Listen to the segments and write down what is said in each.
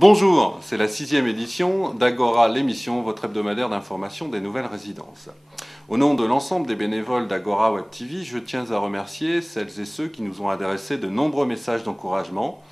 Bonjour, c'est la 6e édition d'Agora, l'émission, votre hebdomadaire d'information des nouvelles résidences. Au nom de l'ensemble des bénévoles d'Agora Web TV, je tiens à remercier celles et ceux qui nous ont adressé de nombreux messages d'encouragement.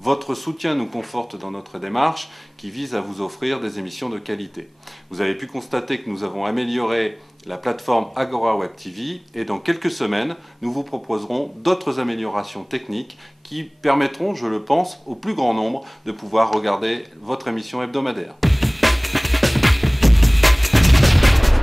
Votre soutien nous conforte dans notre démarche qui vise à vous offrir des émissions de qualité. Vous avez pu constater que nous avons amélioré la plateforme Agora Web TV et dans quelques semaines, nous vous proposerons d'autres améliorations techniques qui permettront, je le pense, au plus grand nombre de pouvoir regarder votre émission hebdomadaire.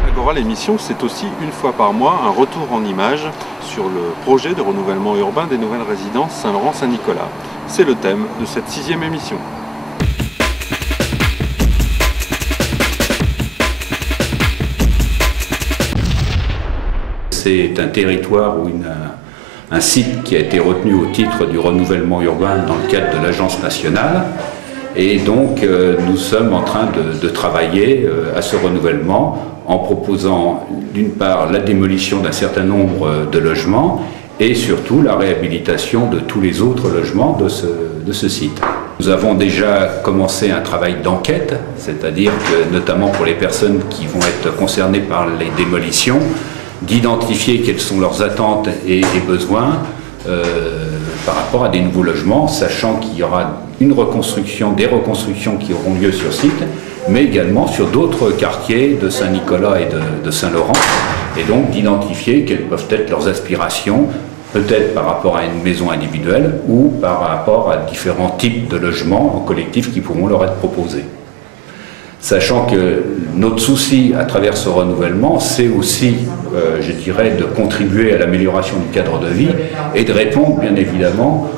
Agora, l'émission, c'est aussi une fois par mois un retour en images sur le projet de renouvellement urbain des nouvelles résidences Saint-Laurent-Saint-Nicolas. C'est le thème de cette 6e émission. C'est un territoire ou un site qui a été retenu au titre du renouvellement urbain dans le cadre de l'Agence nationale. Et donc nous sommes en train de travailler à ce renouvellement en proposant d'une part la démolition d'un certain nombre de logements et surtout la réhabilitation de tous les autres logements de ce site. Nous avons déjà commencé un travail d'enquête, c'est-à-dire que notamment pour les personnes qui vont être concernées par les démolitions, d'identifier quelles sont leurs attentes et besoins par rapport à des nouveaux logements, sachant qu'il y aura des reconstructions qui auront lieu sur site, mais également sur d'autres quartiers de Saint-Nicolas et de Saint-Laurent, et donc d'identifier quelles peuvent être leurs aspirations, peut-être par rapport à une maison individuelle ou par rapport à différents types de logements en collectif qui pourront leur être proposés. Sachant que notre souci à travers ce renouvellement, c'est aussi, je dirais, de contribuer à l'amélioration du cadre de vie et de répondre bien évidemment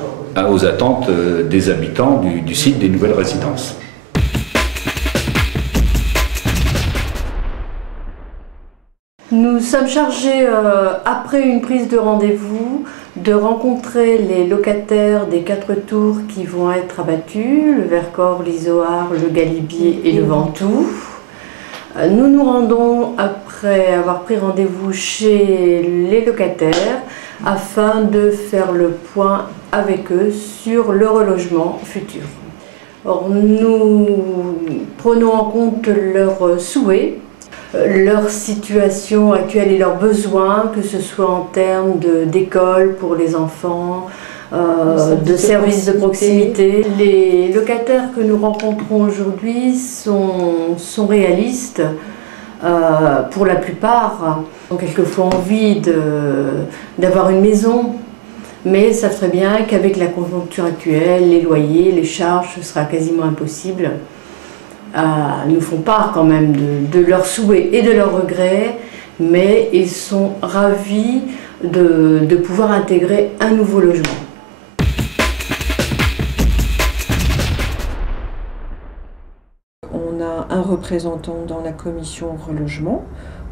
aux attentes des habitants du site des nouvelles résidences. Nous sommes chargés, après une prise de rendez-vous, de rencontrer les locataires des 4 tours qui vont être abattus, le Vercors, l'Izoard, le Galibier et le Ventoux. Nous nous rendons après avoir pris rendez-vous chez les locataires afin de faire le point avec eux sur le relogement futur. Or, nous prenons en compte leurs souhaits, leur situation actuelle et leurs besoins, que ce soit en termes d'école pour les enfants, de services de proximité. Les locataires que nous rencontrons aujourd'hui sont réalistes pour la plupart. Ils ont quelquefois envie d'avoir une maison, mais ça serait bien qu'avec la conjoncture actuelle, les loyers, les charges, ce sera quasiment impossible. Nous font part quand même de leurs souhaits et de leurs regrets, mais ils sont ravis de pouvoir intégrer un nouveau logement. On a un représentant dans la commission relogement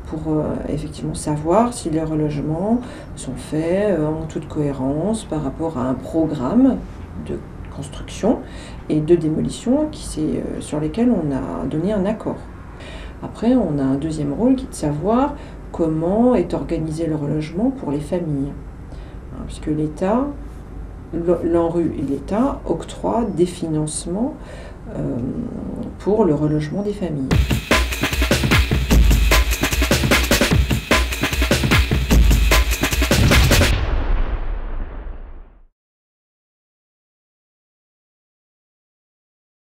pour effectivement savoir si les relogements sont faits en toute cohérence par rapport à un programme de construction et de démolition sur lesquels on a donné un accord. Après, on a un deuxième rôle qui est de savoir comment est organisé le relogement pour les familles. Puisque l'État, l'ANRU et l'État octroient des financements pour le relogement des familles.